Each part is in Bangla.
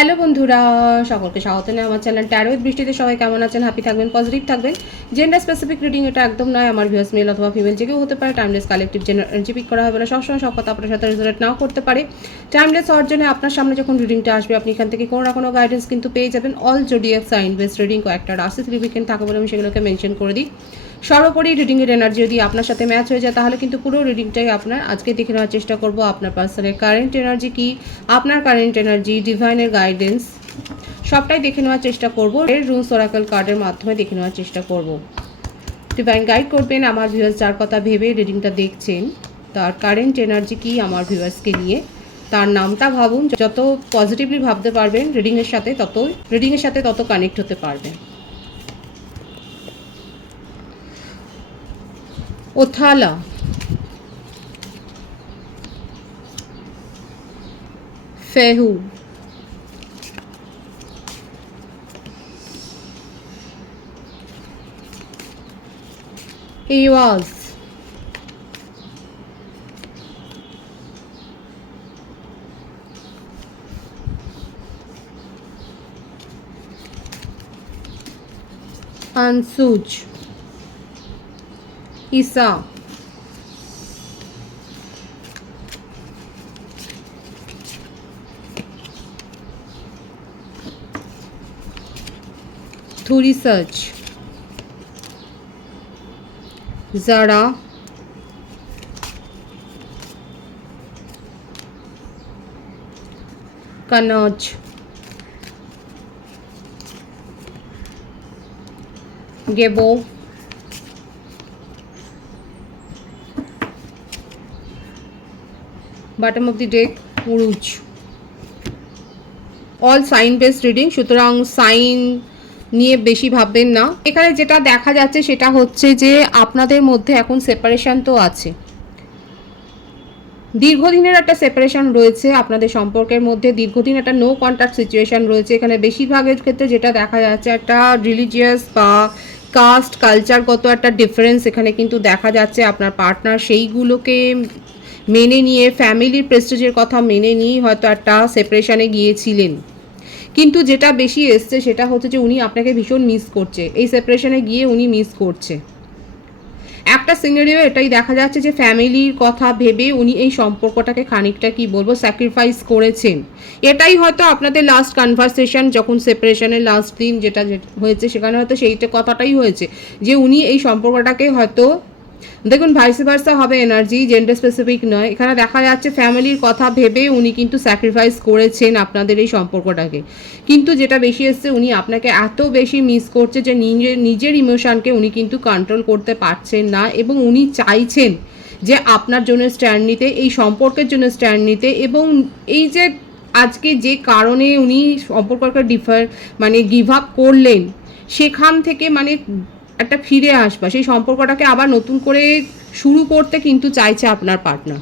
হ্যালো বন্ধুরা, সকলকে স্বাগত নেই আমার চ্যানেল ট্যারো উইথ বৃষ্টিতে সবাই কেমন আছেন? হ্যাপি থাকবেন পজিটিভ থাকবেন। জেন্ডার স্পেসিফিক রিডিং এটা একদম নয়, আমার ভিউস মেল অথবা ফিমেল যে কেউ হতে পারে। টাইমলেস কালেকটিভ এনার্জি পিক করা হবে না। সবসময় সব কথা আপনার সাথে রেজোনেট নাও করতে পারে। টাইমলেস হওয়ার জন্য আপনার সামনে যখন রিডিংটা আসবে, আপনি এখান থেকে কোনো না কোনো গাইডেন্স কিন্তু পেয়ে যাবেন। All zodiac sign base reading কয়েকটা রাশি সিগনিফিকেন্ট থাকে বলে আমি সেগুলোকে মেনশন করে দিই। সর্বোপরি রিডিংয়ের এনার্জি যদি আপনার সাথে ম্যাচ হয়ে যায়, তাহলে কিন্তু পুরো রিডিংটাই আপনার আজকে দেখে নেওয়ার চেষ্টা করব আপনার পার্সনের কারেন্ট এনার্জি কি, আপনার কারেন্ট এনার্জি ডিভাইনের গাইডেন্স সবটাই দেখে নেওয়ার চেষ্টা করব। এর রুমস ওরাকল কার্ডের মাধ্যমে দেখে নেওয়ার চেষ্টা করব। ডিভাইন গাইড করবেন আমার ভিউয়ার্স যার কথা ভেবে রিডিংটা দেখছেন, তার কারেন্ট এনার্জি কি আমার ভিউয়ার্সকে নিয়ে, তার নামটা ভাবুন, যত পজিটিভলি ভাবতে পারবেন রিডিংয়ের সাথে তত রিডিংয়ের সাথে তত কানেক্ট হতে পারবেন। Othala. Fehu. Evaz. Ansuj. ईसा। थोड़ी सच जड़ा कनौज। गेबो। Bottom of the deck উরুজ অল সাইন বেসড রিডিং সুতরাং সাইন নিয়ে বেশি ভাববেন না। এখানে যেটা দেখা যাচ্ছে সেটা হচ্ছে যে আপনাদের মধ্যে এখন সেপারেশান তো আছে। দীর্ঘদিনের একটা সেপারেশন রয়েছে আপনাদের সম্পর্কের মধ্যে। দীর্ঘদিন একটা নো কন্ট্যাক্ট সিচুয়েশন রয়েছে। এখানে বেশিরভাগের ক্ষেত্রে যেটা দেখা যাচ্ছে, একটা রিলিজিয়াস বা কাস্ট কালচারগত একটা ডিফারেন্স এখানে কিন্তু দেখা যাচ্ছে। আপনার পার্টনার সেইগুলোকে মেনে নিয়ে ফ্যামিলির প্রেস্টিজের কথা মেনে নিয়েই হয়তো একটা সেপারেশনে গিয়েছিলেন। কিন্তু যেটা বেশি এসছে সেটা হচ্ছে যে উনি আপনাকে ভীষণ মিস করছে। এই সেপারেশনে গিয়ে উনি মিস করছে। একটা সিনারিও এটাই দেখা যাচ্ছে যে ফ্যামিলির কথা ভেবে উনি এই সম্পর্কটাকে খানিকটা কি বলব স্যাক্রিফাইস করেছেন। এটাই হয়তো আপনাদের লাস্ট কনভারসেশন যখন সেপারেশনের লাস্ট দিন যেটা হয়েছে, সেখানে হয়তো সেইটা কথাটাই হয়েছে যে উনি এই সম্পর্কটাকে হয়তো দেখুন ভাইসে ভার্সা হবে এনার্জি জেন্ডার স্পেসিফিক নয়। এখানে দেখা যাচ্ছে ফ্যামিলির কথা ভেবে উনি কিন্তু স্যাক্রিফাইস করেছেন আপনাদের এই সম্পর্কটাকে। কিন্তু যেটা বেশি এসছে, উনি আপনাকে এত বেশি মিস করছে যে নিজের নিজের ইমোশনকে উনি কিন্তু কন্ট্রোল করতে পারছেন না এবং উনি চাইছেন যে আপনার জন্য স্ট্যান্ড নিতে, এই সম্পর্কের জন্য স্ট্যান্ড নিতে এবং এই যে আজকে যে কারণে উনি সম্পর্কটা ডিফার মানে গিভ আপ করলেন, সেখান থেকে মানে একটা ফিরে আসবা। সেই সম্পর্কটাকে আবার নতুন করে শুরু করতে কিন্তু চাইছে আপনার পার্টনার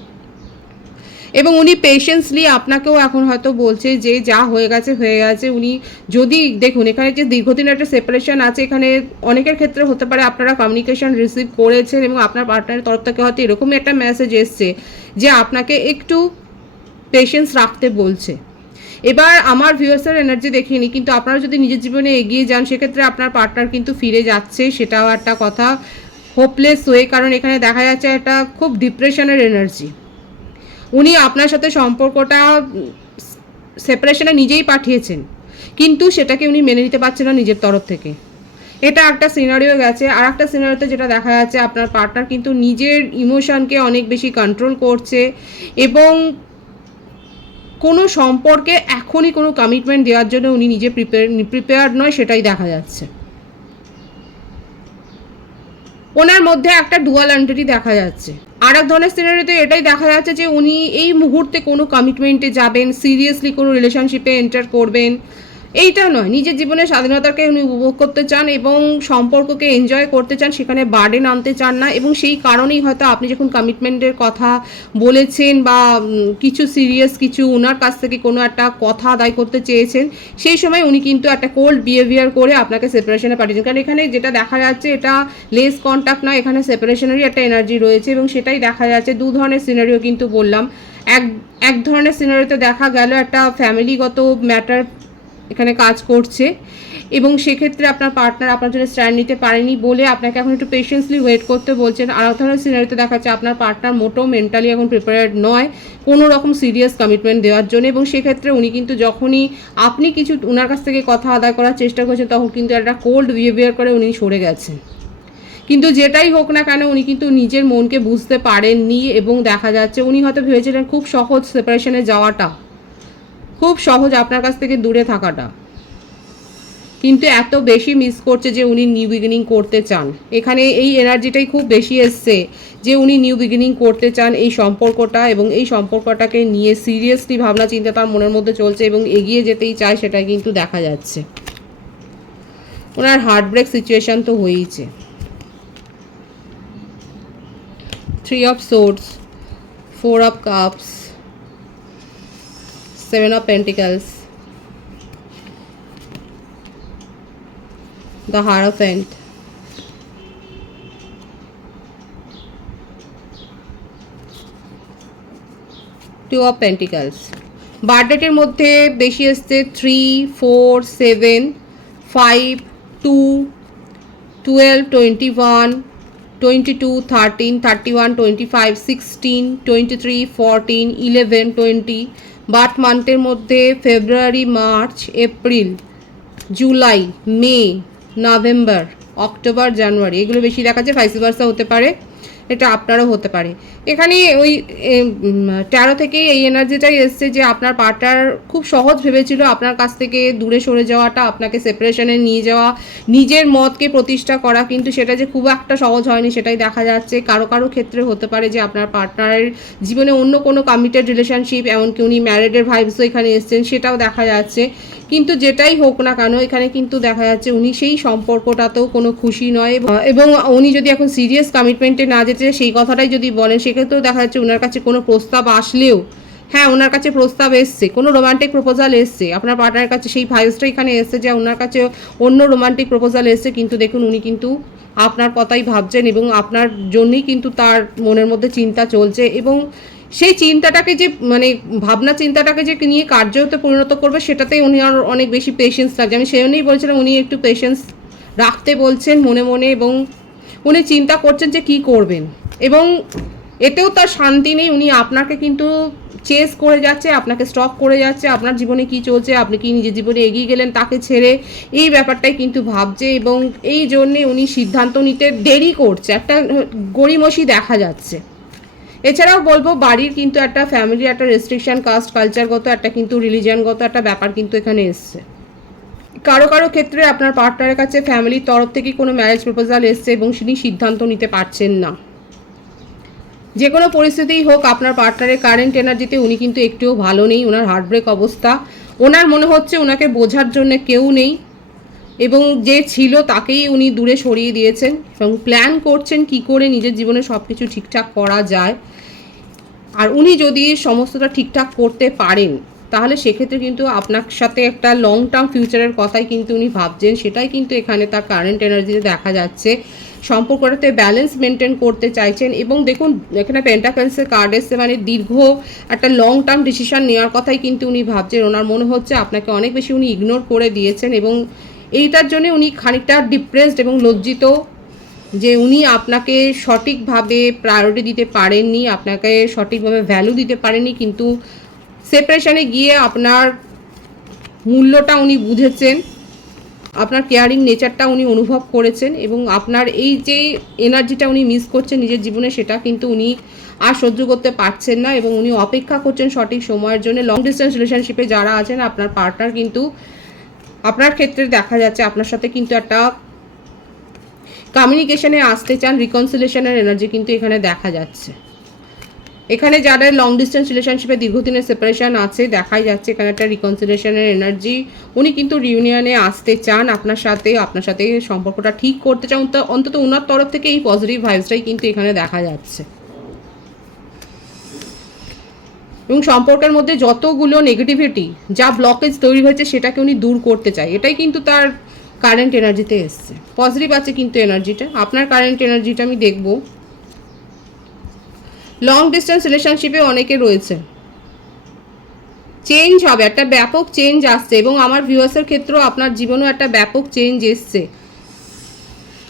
এবং উনি পেশেন্সলি আপনাকেও এখন হয়তো বলছে যে যা হয়ে গেছে হয়ে গেছে। উনি যদি, দেখুন, এখানে যে দীর্ঘদিন একটা সেপারেশন আছে, এখানে অনেকের ক্ষেত্রে হতে পারে আপনারা কমিউনিকেশন রিসিভ করেছেন এবং আপনার পার্টনারের তরফ থেকে হয়তো এরকমই একটা মেসেজ এসছে যে আপনাকে একটু পেশেন্স রাখতে বলছে। এবার আমার ভিউয়ার্সের এনার্জি দেখিনি কিন্তু আপনারা যদি নিজের জীবনে এগিয়ে যান, সেক্ষেত্রে আপনার পার্টনার কিন্তু ফিরে যাচ্ছে, সেটাও একটা কথা হোপলেস হয়ে কারণ এখানে দেখা যাচ্ছে একটা খুব ডিপ্রেশনের এনার্জি উনি আপনার সাথে সম্পর্কটা সেপারেশনে নিজেই পাঠিয়েছেন, কিন্তু সেটাকে উনি মেনে নিতে পারছেন না নিজের তরফ থেকে। এটা একটা সিনারিও গেছে, আর একটা সিনারিওতে যেটা দেখা যাচ্ছে, আপনার পার্টনার কিন্তু নিজের ইমোশনকে অনেক বেশি কন্ট্রোল করছে, এবং কোনো সম্পর্কে এখনই কোনো কমিটমেন্ট দেওয়ার জন্য উনি নিজে প্রিপেয়ার প্রিপেয়ার্ড নয়, সেটাই দেখা যাচ্ছে। ওনার মধ্যে একটা ডুয়াল অ্যান্টারি দেখা যাচ্ছে। আর এক ধরনের সিনারিতে এটাই দেখা যাচ্ছে যে উনি এই মুহূর্তে কোনো কমিটমেন্টে যাবেন সিরিয়াসলি কোনো রিলেশনশিপে এন্টার করবেন এইটা নয়, নিজের জীবনের স্বাধীনতাকে উনি উপভোগ করতে চান এবং সম্পর্ককে এনজয় করতে চান, সেখানে বার্ডেন আনতে চান না এবং সেই কারণেই হয়তো আপনি যখন কমিটমেন্টের কথা বলেছেন বা কিছু সিরিয়াস কিছু ওনার কাছ থেকে কোনো একটা কথা আদায় করতে চেয়েছেন, সেই সময় উনি কিন্তু একটা কোল্ড বিহেভিয়ার করে আপনাকে সেপারেশনে পাঠিয়েছেন। কারণ এখানে যেটা দেখা যাচ্ছে এটা লেস কন্ট্যাক্ট নয় এখানে সেপারেশনেরই একটা এনার্জি রয়েছে এবং সেটাই দেখা যাচ্ছে। দু ধরনের সিনারিও কিন্তু বললাম। এক এক ধরনের সিনারিতে দেখা গেল একটা ফ্যামিলিগত ম্যাটার এখানে কাজ করছে। এবং সেক্ষেত্রে আপনার পার্টনার আপনার জন্য স্ট্যান্ড নিতে পারেনি বলে আপনাকে এখন একটু পেশেন্সলি ওয়েট করতে বলছেন। আর ধরনের সিনারিতে দেখা যাচ্ছে আপনার পার্টনার মোটেও মেন্টালি এখন প্রিপেয়ার্ড নয় কোনো রকম সিরিয়াস কমিটমেন্ট দেওয়ার জন্য। এবং সেক্ষেত্রে উনি কিন্তু যখনই আপনি কিছু ওনার কাছ থেকে কথা আদায় করার চেষ্টা করছেন, তখন কিন্তু একটা কোল্ড বিহেভিয়ার করে উনি সরে গেছেন। কিন্তু যেটাই হোক না কেন, উনি কিন্তু নিজের মনকে বুঝতে পারেননি এবং দেখা যাচ্ছে উনি হয়তো ভেবেছিলেন খুব সহজ সেপারেশনে যাওয়াটা। খুব সহজ আপনার কাছ থেকে দূরে থাকাটা। কিন্তু এত বেশি মিস করছে যে উনি নিউ বিগিনিং করতে চান। এখানে এই এনার্জিটাই খুব বেশি এসছে যে উনি নিউ বিগিনিং করতে চান এই সম্পর্কটা এবং এই সম্পর্কটাকে নিয়ে সিরিয়াসলি ভাবনা, চিন্তা তার মনের মধ্যে চলছে এবং এগিয়ে যেতেই চায় সেটাই কিন্তু দেখা যাচ্ছে। ওনার হার্ট ব্রেক সিচুয়েশন তো হয়েইছে। Three of swords four of cups seven of pentacles the Hierophant. Two of pentacles বার্থডেটের মধ্যে বেশি এসছে three four seven five two twelve twenty one twenty two thirteen thirty one twenty five sixteen twenty three fourteen eleven twenty birth মান্থের মধ্যে February, March, April, July, May, November, October, January, এগুলো বেশি দেখা যায়, ভাইস ভার্সা হতে পারে। এটা আপনারও হতে পারে। এখানে ওই ট্যারো থেকেই এই এনার্জিটাই এসছে যে আপনার পার্টনার খুব সহজ ভেবেছিল আপনার কাছ থেকে দূরে সরে যাওয়াটা, আপনাকে সেপারেশনে নিয়ে যাওয়া, নিজের মতকে প্রতিষ্ঠা করা, কিন্তু সেটা যে খুব একটা সহজ হয়নি সেটাই দেখা যাচ্ছে। কারও কারও ক্ষেত্রে হতে পারে যে আপনার পার্টনারের জীবনে অন্য কোনো কমিটেড রিলেশনশিপ এমনকি উনি ম্যারিডের ভাইবসও এখানে এসছেন, সেটাও দেখা যাচ্ছে। কিন্তু যেটাই হোক না কেন, এখানে কিন্তু দেখা যাচ্ছে উনি সেই সম্পর্কটাতেও কোনো খুশি নয় এবং- উনি যদি এখন সিরিয়াস কমিটমেন্টে না যেতে সেই কথাটাই যদি বলেন, সেক্ষেত্রেও দেখা যাচ্ছে ওনার কাছে কোনো প্রস্তাব আসলেও হ্যাঁ ওনার কাছে প্রস্তাব এসছে, কোনো রোমান্টিক প্রপোজাল এসছে, আপনার পার্টনারের কাছে সেই ভাইসটা এখানে এসছে যে ওনার কাছে অন্য রোমান্টিক প্রপোজাল এসছে, কিন্তু দেখুন উনি কিন্তু আপনার কথাই ভাবছেন এবং আপনার জন্যই কিন্তু তার মনের মধ্যে চিন্তা চলছে এবং সেই চিন্তাটাকে যে মানে ভাবনা চিন্তাটাকে যে নিয়ে কার্যতে পরিণত করবে, সেটাতেই উনি আর অনেক বেশি পেশেন্স লাগছে আমি সেই জন্যই বলছিলাম, উনি একটু পেশেন্স রাখতে বলছেন মনে মনে এবং উনি চিন্তা করছেন যে কি করবেন। এবং এতেও তার শান্তি নেই, উনি আপনাকে কিন্তু চেস করে যাচ্ছে, আপনাকে স্টক করে যাচ্ছে, আপনার জীবনে কি চলছে, আপনি কি নিজের জীবনে এগিয়ে গেলেন তাকে ছেড়ে, এই ব্যাপারটাই কিন্তু ভাবছে এবং এই জন্যে উনি সিদ্ধান্ত নিতে দেরি করছে। একটা গড়িমসি দেখা যাচ্ছে। এছাড়াও বলব, বাড়ির কিন্তু একটা ফ্যামিলি একটা রেস্ট্রিকশন কাস্ট কালচারগত একটা কিন্তু রিলিজিয়ানগত একটা ব্যাপার কিন্তু এখানে এসছে। কারও কারও ক্ষেত্রে আপনার পার্টনারের কাছে ফ্যামিলির তরফ থেকে কোনো ম্যারেজ প্রপোজাল এসছে এবং তিনি সিদ্ধান্ত নিতে পারছেন না। যে কোনো পরিস্থিতিই হোক, আপনার পার্টনারের কারেন্ট এনার্জিতে উনি কিন্তু একটুও ভালো নেই ওনার হার্টব্রেক অবস্থা। ওনার মনে হচ্ছে ওনাকে বোঝার জন্য কেউ নেই। এবং যে ছিল তাকেই উনি দূরে সরিয়ে দিয়েছেন এবং প্ল্যান করছেন কি করে নিজের জীবনে সব কিছু ঠিকঠাক করা যায়। আর উনি যদি সমস্তটা ঠিকঠাক করতে পারেন, তাহলে সেক্ষেত্রে কিন্তু আপনার সাথে একটা লং টার্ম ফিউচারের কথাই কিন্তু উনি ভাবছেন। সেটাই কিন্তু এখানে তার কারেন্ট এনার্জিতে দেখা যাচ্ছে। সম্পর্কটাতে ব্যালেন্স মেনটেন করতে চাইছেন এবং দেখুন, এখানে পেন্টাকেলসের কার্ড এসছে মানে দীর্ঘ একটা লং টার্ম ডিসিশন নেওয়ার কথাই কিন্তু উনি ভাবছেন। ওনার মনে হচ্ছে আপনাকে অনেক বেশি উনি ইগনোর করে দিয়েছেন এবং এইটার জন্য উনি খানিকটা ডিপ্রেসড এবং লজ্জিত যে উনি আপনাকে সঠিকভাবে প্রায়োরিটি দিতে পারেননি, আপনাকে সঠিকভাবে ভ্যালু দিতে পারেননি, কিন্তু সেপারেশানে গিয়ে আপনার মূল্যটা উনি বুঝেছেন, আপনার কেয়ারিং নেচারটা উনি অনুভব করেছেন এবং আপনার এই যে এনার্জিটা উনি মিস করছেন নিজের জীবনে, সেটা কিন্তু উনি আর সহ্য করতে পারছেন না এবং উনি অপেক্ষা করছেন সঠিক সময়ের জন্য লং ডিস্টেন্স রিলেশনশিপে যারা আছেন, আপনার পার্টনার কিন্তু আপনার ক্ষেত্রে দেখা যাচ্ছে আপনার সাথে কিন্তু একটা কমিউনিকেশনে আসতে চান রিকনসিলেশনের এনার্জি কিন্তু এখানে দেখা যাচ্ছে। এখানে যাদের লং ডিস্টেন্স রিলেশনশিপে দীর্ঘদিনের সেপারেশন আছে, দেখাই যাচ্ছে এখানে একটা রিকনসিলেশনের এনার্জি উনি কিন্তু রিউনিয়নে আসতে চান, আপনার সাথে আপনার সাথে সম্পর্কটা ঠিক করতে চান। অন্ত- অন্তত ওনার তরফ থেকে এই পজিটিভ ভাইবসটাই কিন্তু এখানে দেখা যাচ্ছে। এবং সম্পর্কের মধ্যে যতগুলো নেগেটিভিটি যা ব্লকেজ তৈরি হয়েছে সেটাকে উনি দূর করতে চায়। এটাই কিন্তু তার কারেন্ট এনার্জিতে এসছে। পজিটিভ আছে কিন্তু এনার্জিটা আপনার কারেন্ট এনার্জিটা আমি দেখব। লং ডিস্টেন্স রিলেশনশিপে অনেকে রয়েছে। চেঞ্জ হবে, একটা ব্যাপক চেঞ্জ আসছে এবং আমার ভিউয়ার্সের ক্ষেত্রেও আপনার জীবনেও একটা ব্যাপক চেঞ্জ এসছে।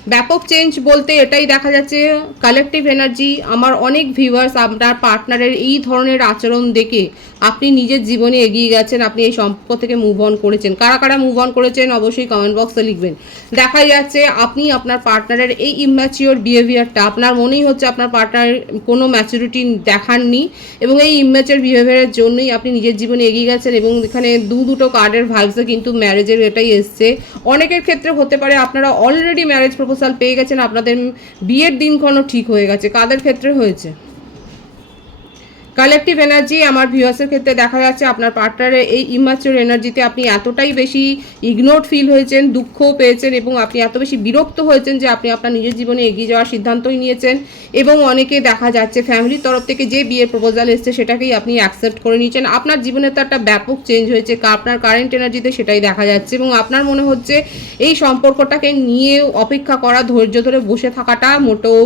ব্যাপক চেঞ্জ বলতে এটাই দেখা যাচ্ছে কালেকটিভ এনার্জি আমার অনেক ভিউয়ার্স আপনার পার্টনারের এই ধরনের আচরণ দেখে আপনি নিজের জীবনে এগিয়ে গেছেন, আপনি এই সম্পর্ক থেকে মুভ অন করেছেন। কারা কারা মুভ অন করেছেন অবশ্যই কমেন্ট বক্সে লিখবেন। দেখা যাচ্ছে আপনি আপনার পার্টনারের এই ইম্যাচিওর বিহেভিয়ারটা আপনার মনেই হচ্ছে আপনার পার্টনার কোনো ম্যাচুরিটি দেখাননি এবং এই ইম্যাচিওর বিহেভিয়ারের জন্যই আপনি নিজের জীবনে এগিয়ে গেছেন এবং এখানে দু দুটো কার্ডের ভাইবসে কিন্তু ম্যারেজের এটাই এসছে। অনেকের ক্ষেত্রে হতে পারে আপনারা অলরেডি ম্যারেজ প্রপোজাল পেয়ে গেছেন, আপনাদের বিয়ের দিনক্ষণও ঠিক হয়ে গেছে। কাদের ক্ষেত্রে হয়েছে? কালেকটিভ এনার্জি আমার ভিউয়ার্সের ক্ষেত্রে দেখা যাচ্ছে আপনার পার্টনারের এই ইম্যাচিওর এনার্জিতে আপনি এতটাই বেশি ইগনোর ফিল হয়েছেন দুঃখ পেয়েছেন এবং আপনি এত বেশি বিরক্ত হয়েছেন যে আপনি আপনার নিজের জীবনে এগিয়ে যাওয়ার সিদ্ধান্তই নিয়েছেন এবং অনেকে দেখা যাচ্ছে ফ্যামিলির তরফ থেকে যে বিয়ের প্রপোজাল এসছে সেটাকেই আপনি অ্যাকসেপ্ট করে নিয়েছেন। আপনার জীবনে তো একটা ব্যাপক চেঞ্জ হয়েছে আপনার কারেন্ট এনার্জিতে সেটাই দেখা যাচ্ছে এবং আপনার মনে হচ্ছে এই সম্পর্কটাকে নিয়ে অপেক্ষা করা, ধৈর্য ধরে বসে থাকাটা মোটেও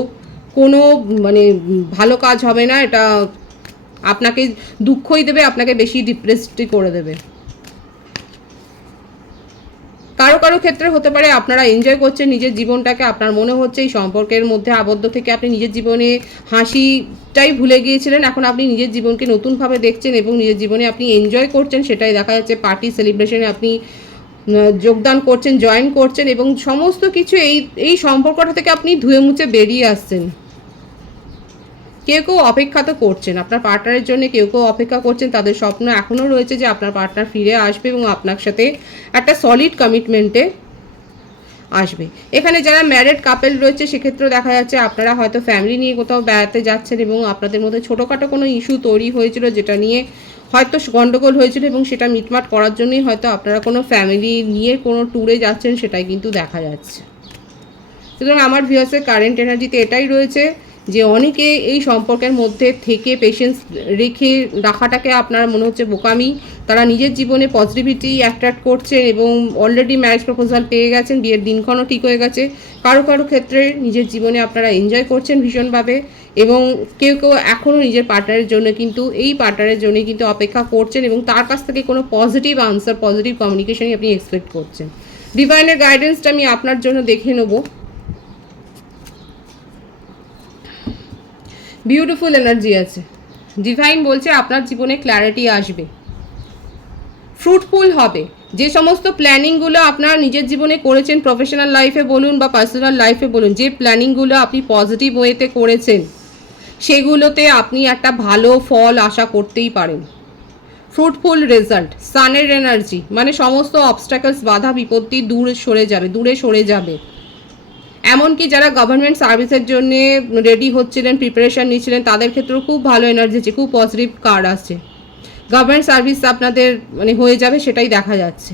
কোনো মানে ভালো কাজ হবে না, এটা আপনাকে দুঃখই দেবে, আপনাকে বেশি ডিপ্রেসডই করে দেবে। কারও কারও ক্ষেত্রে হতে পারে আপনারা এনজয় করছেন নিজের জীবনটাকে, আপনার মনে হচ্ছে এই সম্পর্কের মধ্যে আবদ্ধ থেকে আপনি নিজের জীবনে হাসিটাই ভুলে গিয়েছিলেন, এখন আপনি নিজের জীবনকে নতুনভাবে দেখছেন এবং নিজের জীবনে আপনি এনজয় করছেন, সেটাই দেখা যাচ্ছে পার্টি সেলিব্রেশনে আপনি যোগদান করছেন জয়েন করছেন এবং সমস্ত কিছু এই এই সম্পর্কটা থেকে আপনি ধুয়ে মুছে বেরিয়ে আসছেন। কেউ কেউ অপেক্ষা তো করছেন। আপনার পার্টনারের জন্য কেউ কেউ অপেক্ষা করছেন। তাদের স্বপ্ন এখনও রয়েছে যে আপনার পার্টনার ফিরে আসবে এবং আপনার সাথে একটা সলিড কমিটমেন্টে আসবে। এখানে যারা ম্যারেড কাপেল রয়েছে, সেক্ষেত্রেও দেখা যাচ্ছে আপনারা হয়তো ফ্যামিলি নিয়ে কোথাও বেড়াতে যাচ্ছেন এবং আপনাদের মধ্যে ছোটোখাটো কোনো ইস্যু তৈরি হয়েছিল যেটা নিয়ে হয়তো গন্ডগোল হয়েছিল এবং সেটা মিটমাট করার জন্যই হয়তো আপনারা কোনো ফ্যামিলি নিয়ে কোনো ট্যুরে যাচ্ছেন, সেটাই কিন্তু দেখা যাচ্ছে। সুতরাং আমার ভিউয়ার্সের কারেন্ট এনার্জিতে এটাই রয়েছে যে অনেকে এই সম্পর্কের মধ্যে থেকে পেশেন্স রেখে রাখাটাকে আপনার মনে হচ্ছে বোকামি, তারা নিজের জীবনে পজিটিভিটি অ্যাট্রাক্ট করছেন এবং অলরেডি ম্যারেজ প্রপোজাল পেয়ে গেছেন, বিয়ের দিনক্ষণও ঠিক হয়ে গেছে। কারও কারও ক্ষেত্রে নিজের জীবনে আপনারা এনজয় করছেন ভীষণভাবে এবং কেউ কেউ এখনও নিজের পার্টনারের জন্য কিন্তু, এই পার্টনারের জন্য কিন্তু অপেক্ষা করছেন এবং তার কাছ থেকে কোনো পজিটিভ আনসার পজিটিভ কমিউনিকেশনই আপনি এক্সপেক্ট করছেন। ডিভাইনের গাইডেন্সটা আমি আপনার জন্য দেখে নেব। বিউটিফুল এনার্জি আছে। ডিভাইন বলছে আপনার জীবনে ক্ল্যারিটি আসবে। ফ্রুটফুল হবে। যে সমস্ত প্ল্যানিংগুলো আপনার নিজের জীবনে করেছেন প্রফেশনাল লাইফে বলুন বা পার্সোনাল লাইফে বলুন, যে প্ল্যানিংগুলো আপনি পজিটিভ ওয়েতে করেছেন, সেগুলোতে আপনি একটা ভালো ফল আশা করতেই পারেন। ফ্রুটফুল রেজাল্ট সানের এনার্জি মানে সমস্ত অবস্টাকলস বাধা বিপত্তি দূরে সরে যাবে, দূরে সরে যাবে। এমনকি যারা গভর্নমেন্ট সার্ভিসের জন্য রেডি হচ্ছিলেন প্রিপারেশন নিচ্ছিলেন, তাদের ক্ষেত্রেও খুব ভালো এনার্জি আছে, খুব পজিটিভ কার্ড আছে গভর্নমেন্ট সার্ভিস আপনাদের মানে হয়ে যাবে সেটাই দেখা যাচ্ছে।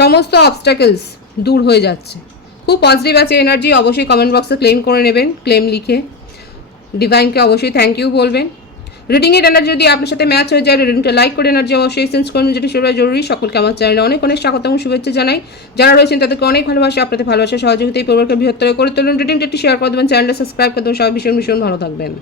সমস্ত অবস্টাকেলস দূর হয়ে যাচ্ছে। খুব পজিটিভ আছে এনার্জি অবশ্যই কমেন্ট বক্সে ক্লেম করে নেবেন ক্লেম লিখে। ডিভাইনকে অবশ্যই থ্যাংক ইউ বলবেন। রিডিংয়ের এনার্জি যদি আপনার সাথে ম্যাচ হয়ে যায় রিডিংটা লাইক করে এনার্জি অবশ্যই সেন্স করুন, যেটি সেটা জরুরি। সকলকে আমার চ্যানেলে অনেক অনেক স্বাগত এবং শুভেচ্ছা জানাই। যারা রয়েছেন তাদেরকে অনেক ভালোবাসা, আপনাদের ভালোবাসা সহযোগিতা এই পরিবারকে বৃহত্তর করে তুলুন। রিডিংটা একটি শেয়ার করে দেবেন চ্যানেলটা সাবস্ক্রাইব করে দেবেন। সবাই ভীষণ ভীষণ ভালো থাকবেন।